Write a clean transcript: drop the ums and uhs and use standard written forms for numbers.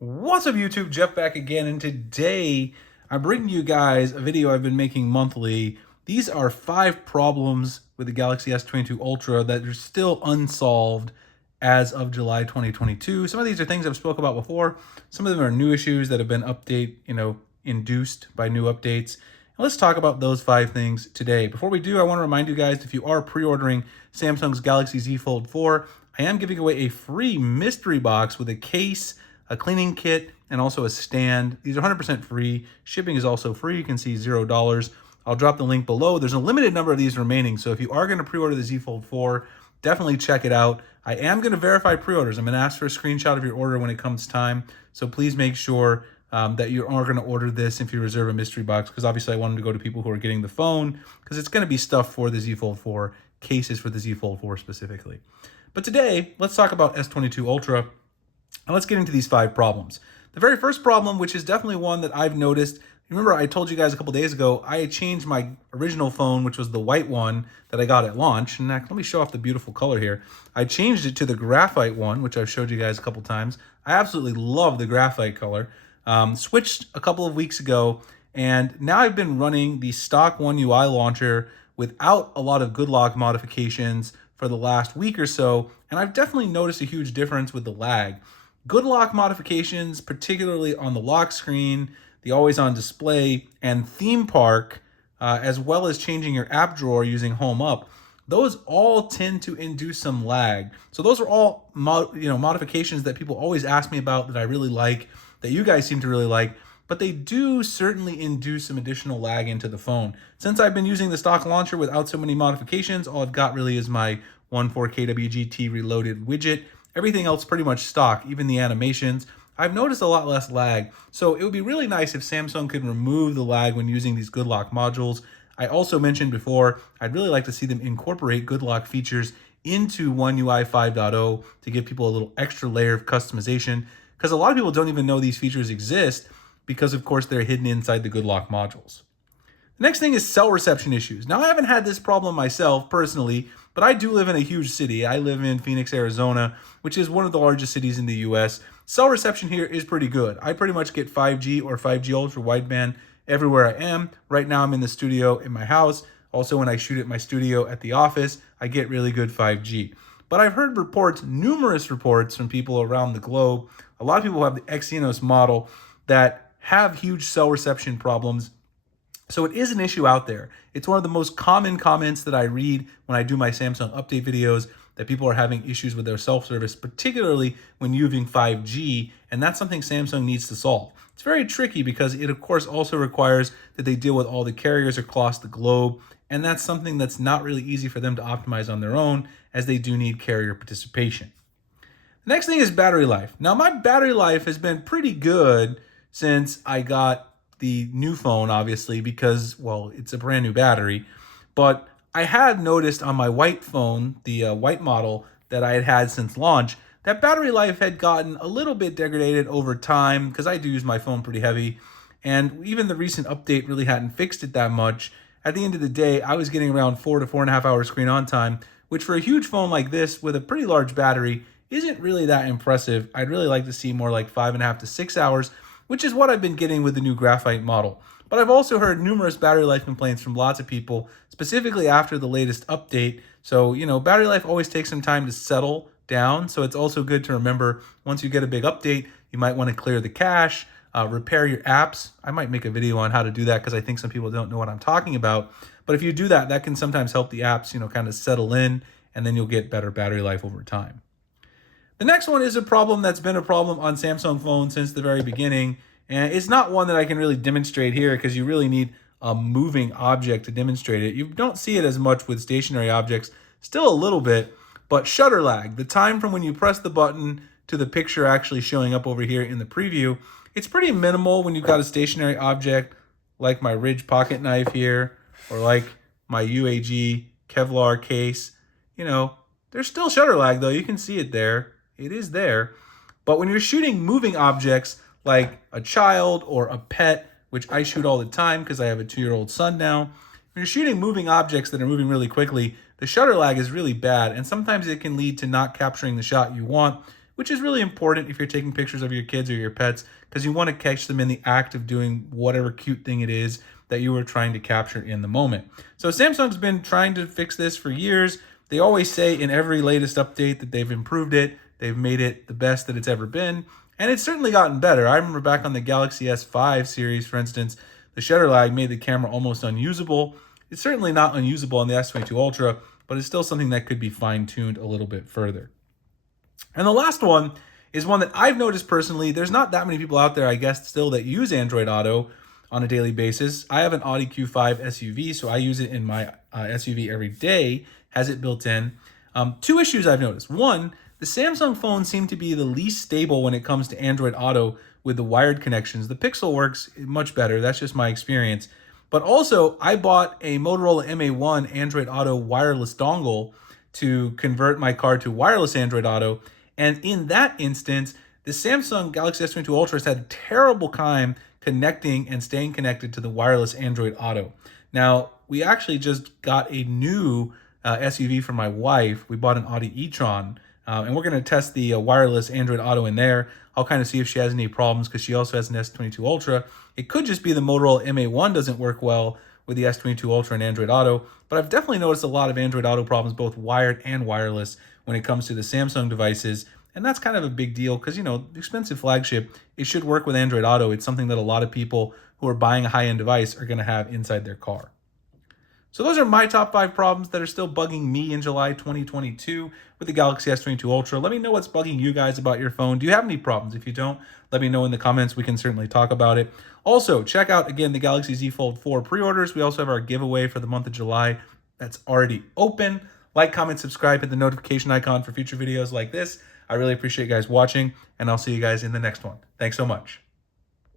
What's up YouTube, Jeff back again, and today I'm bringing you guys a video I've been making monthly. These are 5 problems with the Galaxy S22 Ultra that are still unsolved as of July 2022. Some of these are things I've spoke about before. Some of them are new issues that have been induced by new updates. And let's talk about those 5 things today. Before we do, I want to remind you guys, if you are pre-ordering Samsung's Galaxy Z Fold 4, I am giving away a free mystery box with a case, a cleaning kit, and also a stand. These are 100% free. Shipping is also free. You can see $0. I'll drop the link below. There's a limited number of these remaining, so if you are going to pre-order the Z Fold 4, definitely check it out. I am going to verify pre-orders. I'm going to ask for a screenshot of your order when it comes time, so please make sure that you are going to order this if you reserve a mystery box, because obviously I want them to go to people who are getting the phone, because it's going to be stuff for the Z Fold 4, cases for the Z Fold 4 specifically. But today, let's talk about S22 Ultra. And let's get into these 5 problems. The very first problem, which is definitely one that I've noticed, remember I told you guys a couple days ago, I had changed my original phone, which was the white one that I got at launch. And let me show off the beautiful color here. I changed it to the graphite one, which I've showed you guys a couple times. I absolutely love the graphite color. Switched a couple of weeks ago, and now I've been running the stock One UI launcher without a lot of good lock modifications for the last week or so, and I've definitely noticed a huge difference with the lag. Good lock modifications, particularly on the lock screen, the always on display, and theme park, as well as changing your app drawer using home up, those all tend to induce some lag. So those are all modifications that people always ask me about that I really like, that you guys seem to really like, but they do certainly induce some additional lag into the phone. Since I've been using the stock launcher without so many modifications, all I've got really is my 1.4K WGT reloaded widget. Everything else pretty much stock, even the animations. I've noticed a lot less lag, so it would be really nice if Samsung could remove the lag when using these good lock modules. I also mentioned before, I'd really like to see them incorporate good lock features into One UI 5.0 to give people a little extra layer of customization, because a lot of people don't even know these features exist because, of course, they're hidden inside the good lock modules. The next thing is cell reception issues. Now, I haven't had this problem myself personally, but I do live in a huge city. I live in Phoenix, Arizona, which is one of the largest cities in the US. Cell reception here is pretty good. I pretty much get 5G or 5G Ultra wideband everywhere I am. Right now, I'm in the studio in my house. Also, when I shoot at my studio at the office, I get really good 5G. But I've heard reports, numerous reports from people around the globe. A lot of people have the Exynos model that have huge cell reception problems. So it is an issue out there. It's one of the most common comments that I read when I do my Samsung update videos, that people are having issues with their self-service, particularly when using 5G, and that's something Samsung needs to solve. It's very tricky because it, of course, also requires that they deal with all the carriers across the globe, and that's something that's not really easy for them to optimize on their own, as they do need carrier participation. The next thing is battery life. Now, my battery life has been pretty good since I got the new phone, obviously, because, well, it's a brand new battery. But I had noticed on my white phone, the white model that I had had since launch, that battery life had gotten a little bit degraded over time, because I do use my phone pretty heavy. And even the recent update really hadn't fixed it that much. At the end of the day, I was getting around 4 to 4.5 hours screen on time, which for a huge phone like this with a pretty large battery isn't really that impressive. I'd really like to see more like 5.5 to 6 hours, which is what I've been getting with the new graphite model. But I've also heard numerous battery life complaints from lots of people, specifically after the latest update. So, battery life always takes some time to settle down. So it's also good to remember, once you get a big update, you might want to clear the cache, repair your apps. I might make a video on how to do that, because I think some people don't know what I'm talking about. But if you do that, that can sometimes help the apps, kind of settle in, and then you'll get better battery life over time. The next one is a problem that's been a problem on Samsung phones since the very beginning, and it's not one that I can really demonstrate here, because you really need a moving object to demonstrate it. You don't see it as much with stationary objects, still a little bit, but shutter lag, the time from when you press the button to the picture actually showing up over here in the preview, it's pretty minimal when you've got a stationary object like my Ridge pocket knife here, or like my UAG Kevlar case. There's still shutter lag though, you can see it there. It is there. But when you're shooting moving objects like a child or a pet, which I shoot all the time because I have a 2-year-old son now, when you're shooting moving objects that are moving really quickly, the shutter lag is really bad, and sometimes it can lead to not capturing the shot you want, which is really important if you're taking pictures of your kids or your pets, because you want to catch them in the act of doing whatever cute thing it is that you were trying to capture in the moment. So Samsung's been trying to fix this for years. They always say in every latest update that they've improved it, they've made it the best that it's ever been, and it's certainly gotten better. I remember back on the Galaxy S5 series, for instance, the shutter lag made the camera almost unusable. It's certainly not unusable on the S22 Ultra, but it's still something that could be fine-tuned a little bit further. And the last one is one that I've noticed personally. There's not that many people out there, I guess, still that use Android Auto on a daily basis. I have an Audi Q5 SUV, so I use it in my SUV every day, has it built in. Two issues I've noticed. One, the Samsung phones seem to be the least stable when it comes to Android Auto with the wired connections. The Pixel works much better. That's just my experience. But also, I bought a Motorola MA1 Android Auto wireless dongle to convert my car to wireless Android Auto. And in that instance, the Samsung Galaxy S22 Ultra has had a terrible time connecting and staying connected to the wireless Android Auto. Now, we actually just got a new SUV for my wife. We bought an Audi e-tron, and we're going to test the wireless Android Auto in there. I'll kind of see if she has any problems because she also has an S22 Ultra. It could just be the Motorola MA1 doesn't work well with the S22 Ultra and Android Auto, but I've definitely noticed a lot of Android Auto problems, both wired and wireless, when it comes to the Samsung devices. And that's kind of a big deal because, you know, the expensive flagship, it should work with Android Auto. It's something that a lot of people who are buying a high-end device are going to have inside their car. So those are my top 5 problems that are still bugging me in July 2022 with the Galaxy S22 Ultra. Let me know what's bugging you guys about your phone. Do you have any problems? If you don't, let me know in the comments. We can certainly talk about it. Also, check out, again, the Galaxy Z Fold 4 pre-orders. We also have our giveaway for the month of July that's already open. Like, comment, subscribe, hit the notification icon for future videos like this. I really appreciate you guys watching, and I'll see you guys in the next one. Thanks so much.